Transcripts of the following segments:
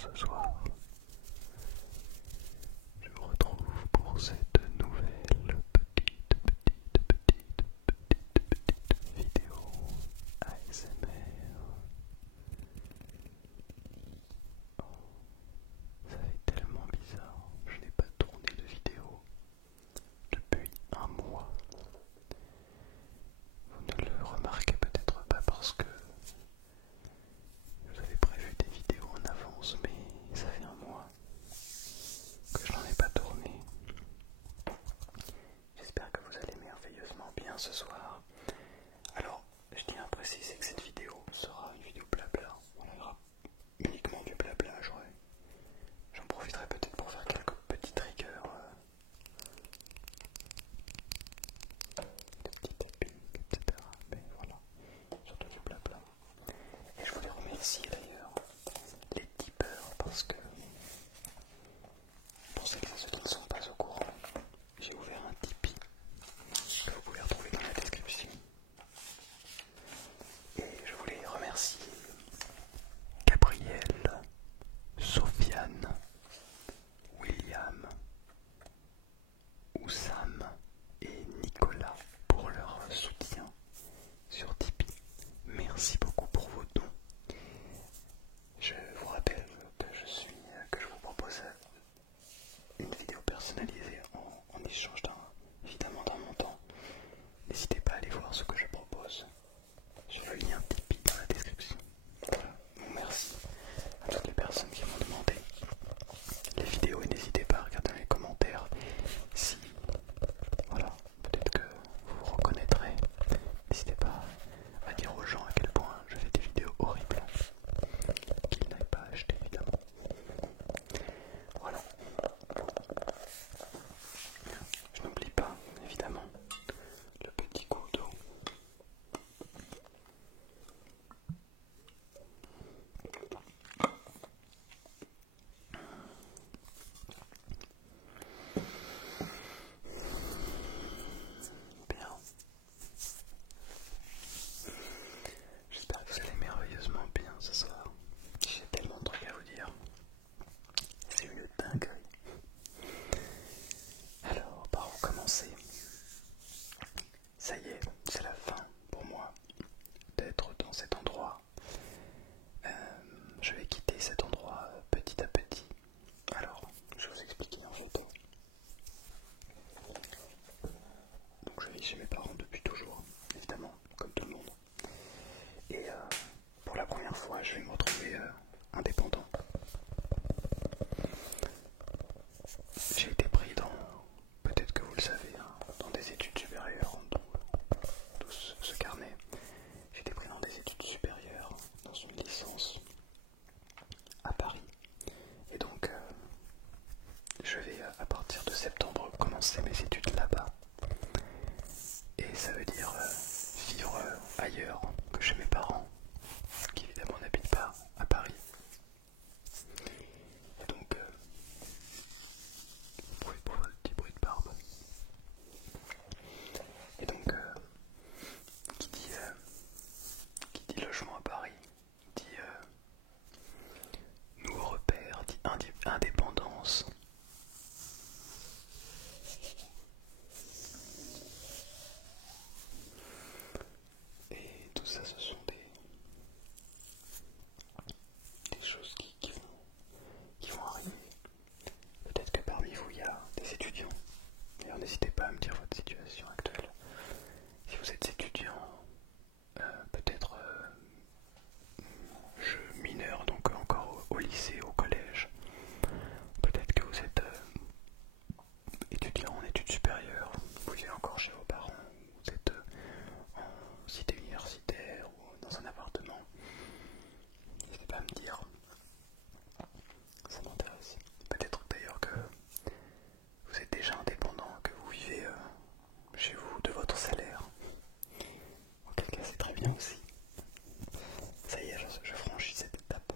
ce soir. Je vous retrouve pour cette nouvelle petite vidéo ASMR. Oh, ça fait tellement bizarre, je n'ai pas tourné de vidéo depuis un mois. Vous ne le remarquez peut-être pas parce que vous avez prévu des vidéos en avance, mais ça fait un mois que je n'en ai pas tourné. J'espère que vous allez merveilleusement bien ce soir. Alors, je tiens à préciser que cette vidéo sera une vidéo blabla. On aura uniquement du blabla. J'en profiterai peut-être pour faire quelques petits triggers, des petits tappings, etc. Mais voilà, surtout du blabla. Et je voulais remercier d'ailleurs les tipeurs parce que, pour celles et ceux qui ne sont pas au courant, j'ai ouvert un Tipeee que vous pouvez retrouver dans la description. Et je voulais remercier Gabriel, Sofiane, William, Oussam et Nicolas pour leur soutien sur Tipeee. Merci beaucoup pour vos dons. Je vous rappelle que je vous propose une vidéo personnalisée en échange évidemment d'un montant. N'hésitez pas à aller voir ce que je propose sur le lien Tipeee dans la description. Voilà. Bon, merci à toutes les personnes qui m'ont demandé les vidéos et n'hésitez pas à regarder dans les commentaires si, voilà, peut-être que vous vous reconnaîtrez. N'hésitez pas à dire aux gens à quel point je fais des vidéos horribles qu'ils n'aient pas acheté évidemment. Voilà. Je n'oublie pas évidemment le petit coup d'eau. Bien. J'espère que vous allez merveilleusement bien ce soir. J'ai tellement de trucs à vous dire. C'est une dinguerie. Alors, par où commencer? Ça y est, c'est la fin pour moi d'être dans cet endroit. Je vais quitter cet endroit petit à petit. Alors, je vais vous expliquer en fait. Donc, je vis chez mes parents depuis toujours, évidemment, comme tout le monde. Et pour la première fois, je vais me retrouver indépendant. J'ai été pris dans, peut-être que vous le savez, hein, dans des études supérieures, d'où ce carnet. J'ai été pris dans des études supérieures, dans une licence à Paris. Et donc, je vais à partir de septembre commencer mes études là-bas. Et ça veut dire vivre ailleurs que chez mes parents, qui évidemment n'habitent pas à Paris. Et donc, vous pouvez trouver un petit bruit de barbe. Et donc, qui dit logement à Paris, dit nouveau repère, dit indépendance. Et tout ça, ce sont des choses qui vont arriver. Peut-être que parmi vous, il y a des étudiants. D'ailleurs, n'hésitez pas à me dire votre situation actuelle. Si vous êtes étudiant, peut-être mineur, donc encore au lycée, au collège. Peut-être que vous êtes étudiant en études supérieures, vous vivez encore chez vos parents, vous êtes en cité universitaire ou dans un appartement. N'hésitez pas à me dire, ça m'intéresse. Peut-être d'ailleurs que vous êtes déjà indépendant, que vous vivez chez vous de votre salaire. Auquel cas c'est très bien aussi. Ça y est, je franchis cette étape.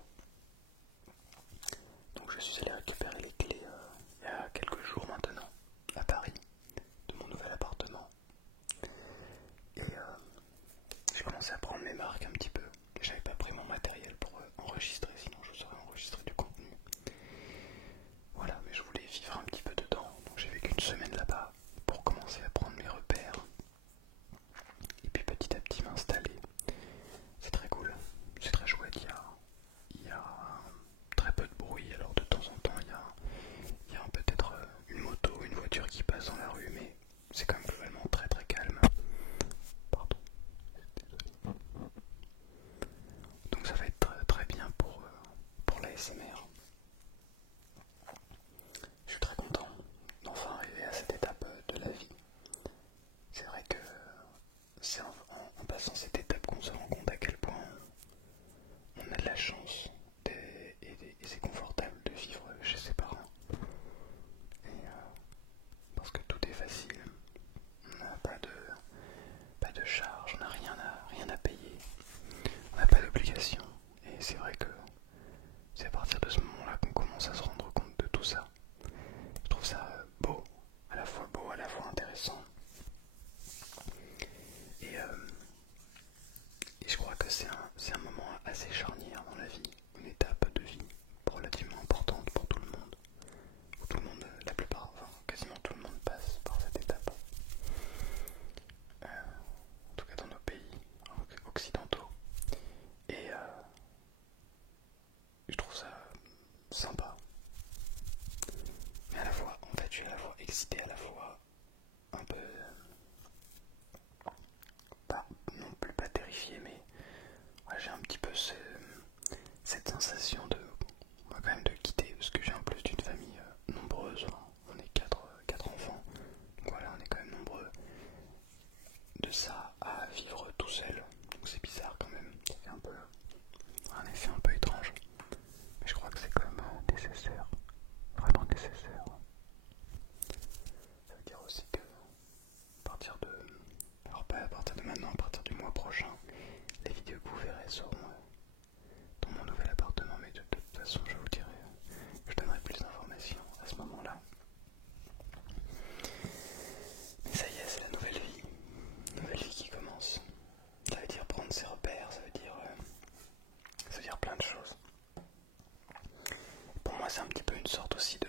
passent dans la rue, mais c'est quand même globalement très très calme. Pardon. Donc ça va être très, très bien pour l'ASMR. Je suis très content d'enfin arriver à cette étape de la vie. C'est vrai que c'est en passant cette étape qu'on se rend compte à quel point on a de la chance et c'est confortable de vivre chez ses parents. Parce que tout est facile, on n'a pas de charge, on n'a rien à payer, on n'a pas d'obligation. Et c'est vrai que c'est à partir de ce moment-là qu'on commence à se rendre compte de tout ça. Je trouve ça beau, à la fois intéressant. Et je crois que c'est un moment assez charnière dans la vie, une étape de vie relativement importante pour tout le monde. Où tout le monde, la plupart, enfin quasiment tout le monde passe par cette étape. En tout cas dans nos pays occidentaux. Et je trouve ça sympa. Mais à la fois, en fait, je suis à la fois excité, à la fois un peu pas non plus pas terrifié, mais ouais, j'ai un petit peu cette sensation de quand même de quitter, parce que j'ai en plus d'une famille nombreuse, hein. On est quatre enfants, donc voilà, on est quand même nombreux, de ça à vivre tout seul, donc c'est bizarre quand même, ça fait un peu un effet un peu étrange, mais je crois que c'est quand même nécessaire, vraiment nécessaire. Ça veut dire aussi que à partir de, alors pas à partir de maintenant, à partir du mois prochain, les vidéos que vous verrez seront dans mon nouvel appartement, mais de toute façon je vous dirai, je donnerai plus d'informations à ce moment-là. Mais ça y est, c'est la nouvelle vie qui commence. Ça veut dire prendre ses repères, ça veut dire plein de choses. Pour moi c'est un petit peu une sorte aussi de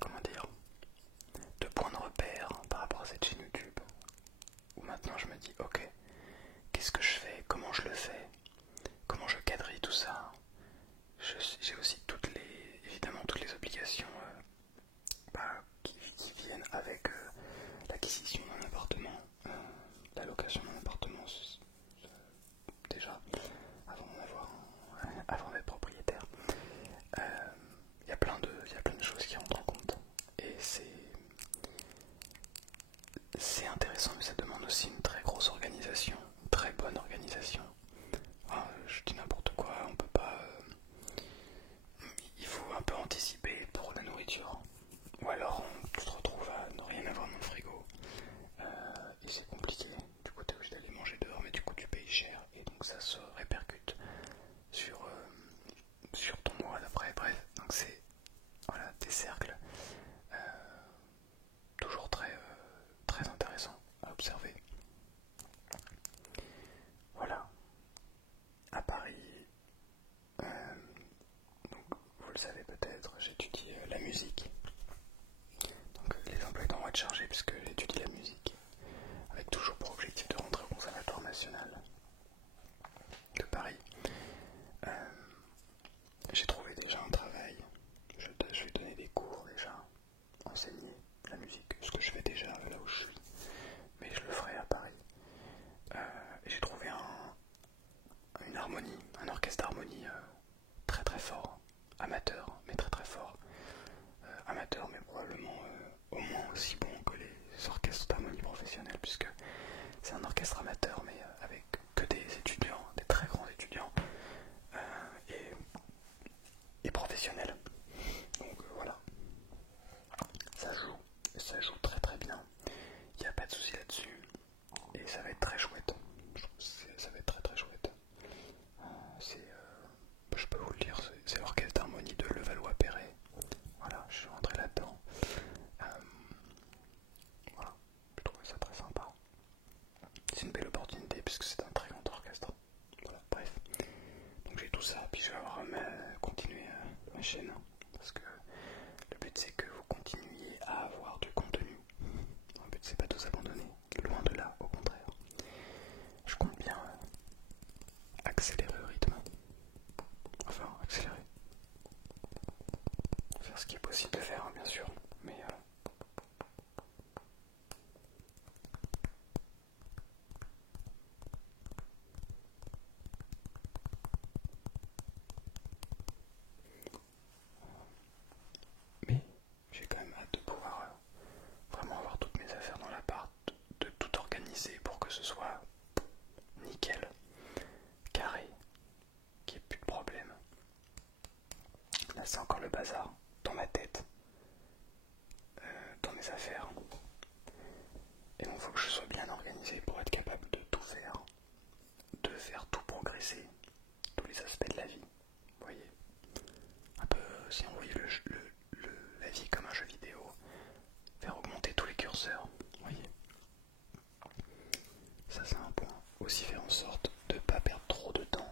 comment dire, de point de repère par rapport à cette chaîne YouTube, où maintenant je me dis ok, qu'est-ce que je fais, comment je le fais, comment je quadrille tout ça. J'ai aussi évidemment toutes les obligations qui viennent avec l'acquisition d'un appartement, la location d'un appartement déjà, avant d'être propriétaire. Il y a plein de choses qui rentrent en compte. Et c'est intéressant, mais ça demande aussi une très grosse organisation, une très bonne organisation. Enfin, je dis n'importe quoi, on peut pas. Il faut un peu anticiper pour la nourriture. Ou alors on se retrouve à ne rien avoir dans le frigo. Et c'est compliqué. Du coup, t'es obligé d'aller manger dehors, mais du coup, tu payes cher. Et donc, ça se répercute sur ton mois d'après. Bref, donc c'est voilà, des cercles toujours très intéressants à observer. Voilà. À Paris, donc, vous le savez peut-être, j'étudie la musique. Donc les emplois temps vont être chargés puisque j'étudie la musique, avec toujours pour objectif de rentrer au Conservatoire National de Paris. J'ai trouvé déjà un travail, je vais donner des cours déjà, enseigner la musique, ce que je fais déjà là où je suis, mais je le ferai à Paris. Et j'ai trouvé une harmonie, un orchestre d'harmonie très très fort, amateur mais très fort, amateur mais probablement au moins aussi bon que les orchestres d'harmonie professionnels, puisque c'est un orchestre amateur mais avec que des étudiants, des très grands étudiants et professionnels. Donc voilà, ça joue très bien, il n'y a pas de souci là-dessus et ça va être très chouette. Ça va être très chouette. Je peux vous le dire, c'est l'orchestre d'harmonie de Levallois-Perret. Voilà, je suis rentré là-dedans. Voilà, je trouvais ça très sympa. C'est une belle opportunité puisque c'est un très grand orchestre. Voilà, bref. Donc j'ai tout ça, puis je vais continuer ma chaîne. Parce que le but c'est que vous continuiez à avoir du contenu. Le but c'est pas de vous abandonner, loin de là, au contraire. Je compte bien accélérer le rythme. Enfin, accélérer. Faire ce qui est possible de faire, hein, bien sûr. Là, c'est encore le bazar dans ma tête, dans mes affaires. Et donc, il faut que je sois bien organisé pour être capable de tout faire, de faire tout progresser, tous les aspects de la vie. Vous voyez, un peu si on voyait la vie comme un jeu vidéo, faire augmenter tous les curseurs. Vous voyez, ça c'est un point. Aussi faire en sorte de ne pas perdre trop de temps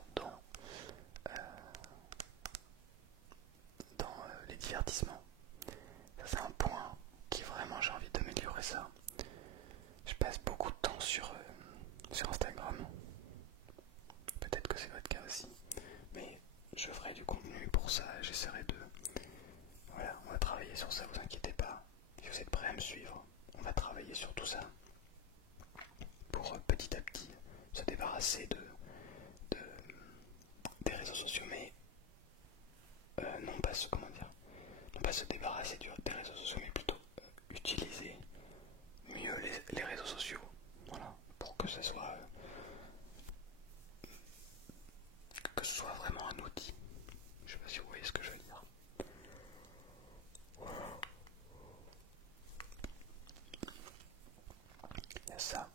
dans les divertissements. Ça c'est un point qui vraiment j'ai envie d'améliorer ça. Je passe beaucoup de temps sur Instagram. Peut-être que c'est votre cas aussi. Mais je ferai du contenu pour ça. J'essaierai de... Voilà, on va travailler sur ça, vous inquiétez pas. Si vous êtes prêts à me suivre, on va travailler sur tout ça. Pour petit à petit se débarrasser des réseaux sociaux. Mais non pas se débarrasser des réseaux sociaux, mais plutôt utiliser mieux les réseaux sociaux. Voilà, pour que ce soit vraiment un outil. Je sais pas si vous voyez ce que je veux dire. Il y a ça.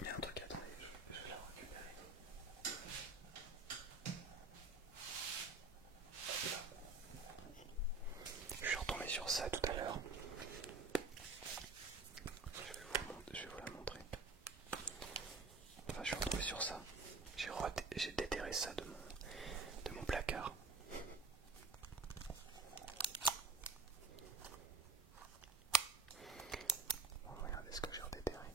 Il y a un truc, attendez, je vais la récupérer. Je suis retombé sur ça tout à l'heure. Je vais vous la montrer. Enfin, je suis retombé sur ça. J'ai déterré ça de mon placard. Bon, regardez ce que j'ai redéterré.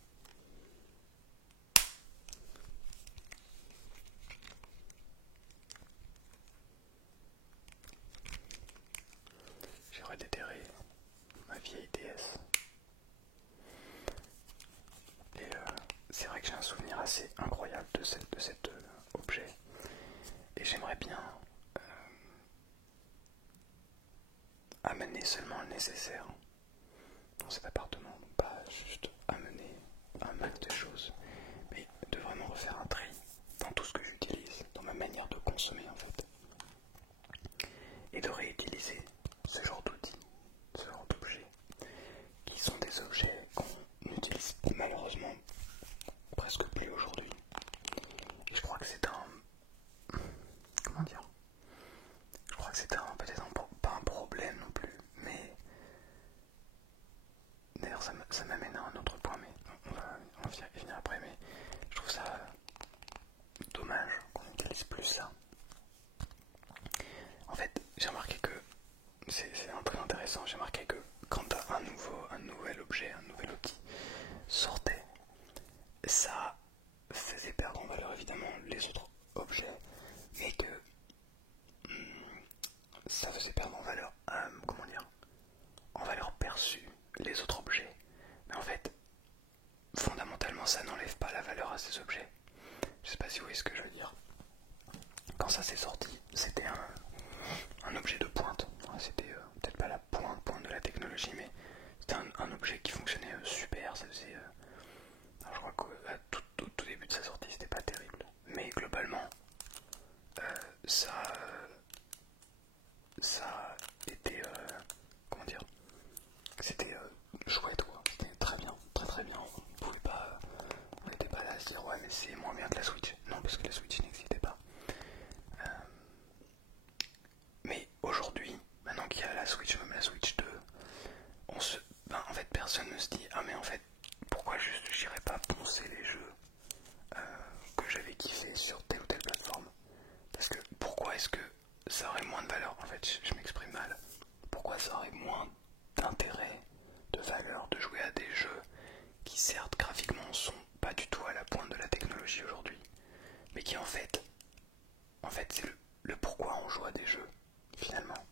J'ai redéterré ma vieille DS. Et c'est vrai que j'ai un souvenir assez incroyable de cet objet. Et j'aimerais bien amener seulement le nécessaire dans cet appartement. Pas juste amener un max de choses, mais de vraiment refaire un tri dans tout ce que j'utilise, dans ma manière de consommer en fait. Et de réutiliser ce genre d'outils, ce genre d'objets, qui sont des objets qu'on n'utilise malheureusement presque plus aujourd'hui. Et je crois que c'est comment dire, je crois que c'est peut-être pas un problème non plus, mais d'ailleurs ça m'amène à un autre point, mais on va y venir après, mais je trouve ça dommage qu'on n'utilise plus ça. En fait, j'ai remarqué que c'est un truc intéressant, j'ai remarqué que quand un nouvel objet, un nouvel outil sortait, ça faisait perdre en valeur évidemment les autres objets, mais que ça faisait perdre en valeur, comment dire, en valeur perçue les autres objets. Mais en fait, fondamentalement, ça n'enlève pas la valeur à ces objets. Je sais pas si vous voyez ce que je veux dire. Quand ça s'est sorti, c'était un objet de pointe. C'était peut-être pas la pointe de la technologie, mais c'était un objet qui fonctionnait super. Ça faisait, alors je crois qu'à tout début de sa sortie, c'était pas terrible. Mais globalement, ça était, comment dire, c'était chouette quoi. C'était très bien, très très bien. On n'était pas là à se dire ouais mais c'est moins bien que la Switch. Non, parce que la Switch n'existait pas. Mais aujourd'hui, maintenant qu'il y a la Switch, même la Switch 2, en fait personne ne se dit ah mais en fait pourquoi juste j'irais pas poncer les jeux que j'avais kiffé sur telle ou telle plateforme. Parce que pourquoi est-ce que ça aurait moins de valeur? En fait je m'exprime mal. Pourquoi ça aurait moins d'intérêt, de valeur de jouer à des jeux qui certes graphiquement sont pas du tout à la pointe de la technologie aujourd'hui, mais qui en fait c'est le pourquoi on joue à des jeux finalement.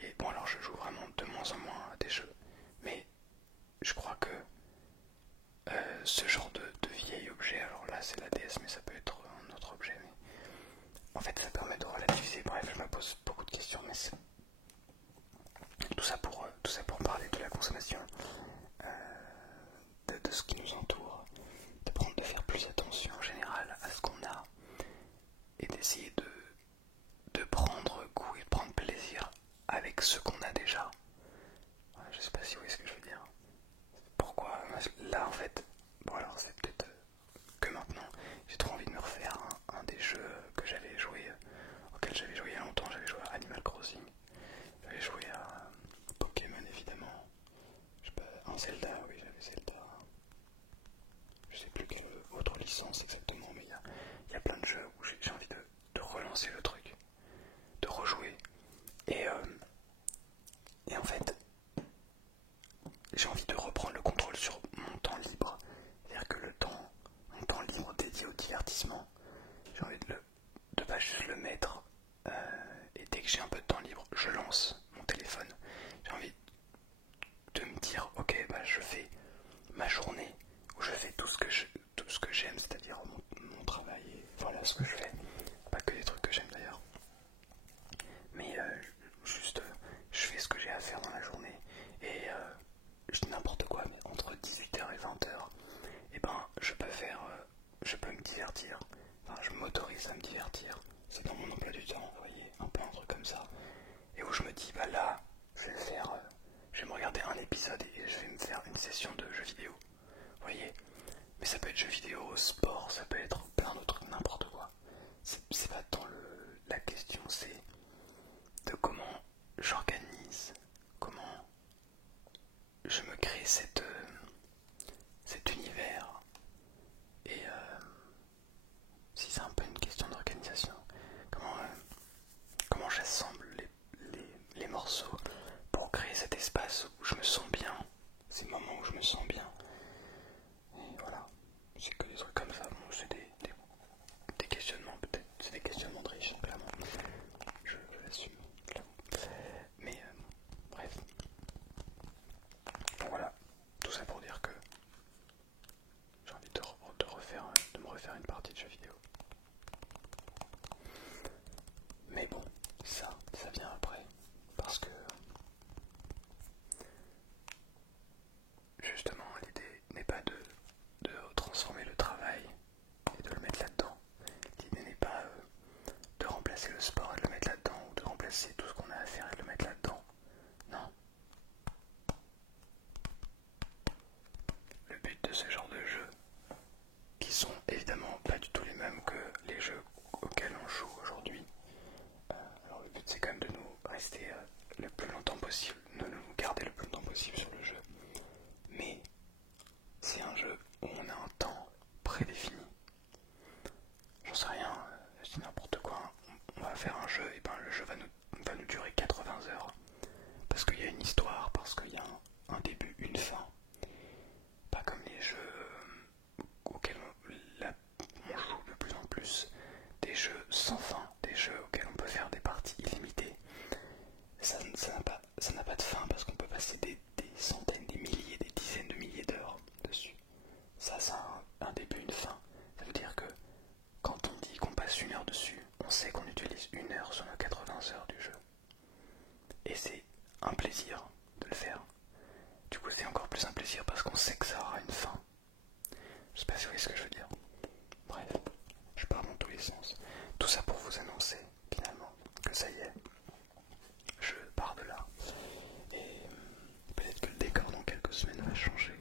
Et bon alors je joue vraiment de moins en moins à des jeux, mais je crois que ce genre de vieil objet, alors là c'est la DS mais ça peut être un autre objet, mais en fait ça permet de relativiser. Bref, je me pose beaucoup de questions, mais tout ça pour parler de la consommation, de ce qui nous entoure, de faire plus attention en général sais plus quelle autre licence exactement, mais il y a plein de jeux où j'ai envie de relancer le truc, de rejouer. Et en fait, j'ai envie de reprendre le contrôle sur mon temps libre. C'est-à-dire que mon temps libre dédié au divertissement, j'ai envie de pas juste le mettre. Et dès que j'ai un peu de temps libre, je lance mon téléphone. J'ai envie de me dire, ok, bah je fais ma journée où je fais tout ce que j'aime, c'est-à-dire mon travail. Et voilà ce que je fais. Pas que des trucs que j'aime d'ailleurs. Mais juste, je fais ce que j'ai à faire dans la journée. Et je dis n'importe quoi, mais entre 18h et 20h, et ben je peux me divertir. Enfin, je m'autorise à me divertir. C'est dans mon emploi du temps, vous voyez, un peu un truc comme ça. Et où je me dis, bah là, je vais me regarder un épisode et je vais me faire une session de jeux vidéo. Vous voyez, mais ça peut être jeux vidéo, sport, ça peut être plein d'autres trucs, n'importe quoi. C'est pas tant la question, c'est de comment j'organise, comment je me crée cet univers. Et si c'est un peu une question d'organisation, comment j'assemble les morceaux pour créer cet espace où je me sens bien, ces moments où je me sens bien. Et voilà, c'est que des trucs comme ça. Bon, c'est des questionnements peut-être, c'est des questionnements de riches, clairement. Je l'assume, clairement. Mais bref. Donc voilà, tout ça pour dire que j'ai envie de me refaire une partie de jeux vidéo. Mais bon, ça vient après. Parce que justement, l'idée n'est pas de transformer le travail et de le mettre là-dedans. L'idée n'est pas de remplacer le sport et de le mettre là-dedans, ou de remplacer tout ce qu'on a à faire et de le mettre là-dedans. Non. Le but de ce genre de jeux, qui sont évidemment pas du tout les mêmes que les jeux auxquels on joue aujourd'hui. Alors le but c'est quand même de nous rester le plus longtemps possible, de nous garder le plus longtemps possible sur le jeu. Mais c'est un jeu où on a un temps prédéfini. J'en sais rien, je dis n'importe quoi. On va faire un jeu et ben le jeu va nous durer 80 heures. Parce qu'il y a une histoire, parce qu'il y a un début, une fin. Pas comme les jeux auxquels on joue de plus en plus, des jeux sans fin, des jeux auxquels on peut faire des parties illimitées. Ça n'a pas de fin parce qu'on peut passer des centaines, des milliers, des dizaines de milliers d'heures dessus. Ça a un début, une fin. Ça veut dire que quand on dit qu'on passe une heure dessus, on sait qu'on utilise une heure sur nos 80 heures du jeu. Et c'est un plaisir de le faire. Du coup c'est encore plus un plaisir parce qu'on sait que ça aura une fin. Je sais pas si vous voyez ce que je veux dire. Bref, je pars dans tous les sens. Tout ça pour vous annoncer finalement que ça y est, je pars de là. Et peut-être que le décor dans quelques semaines va changer.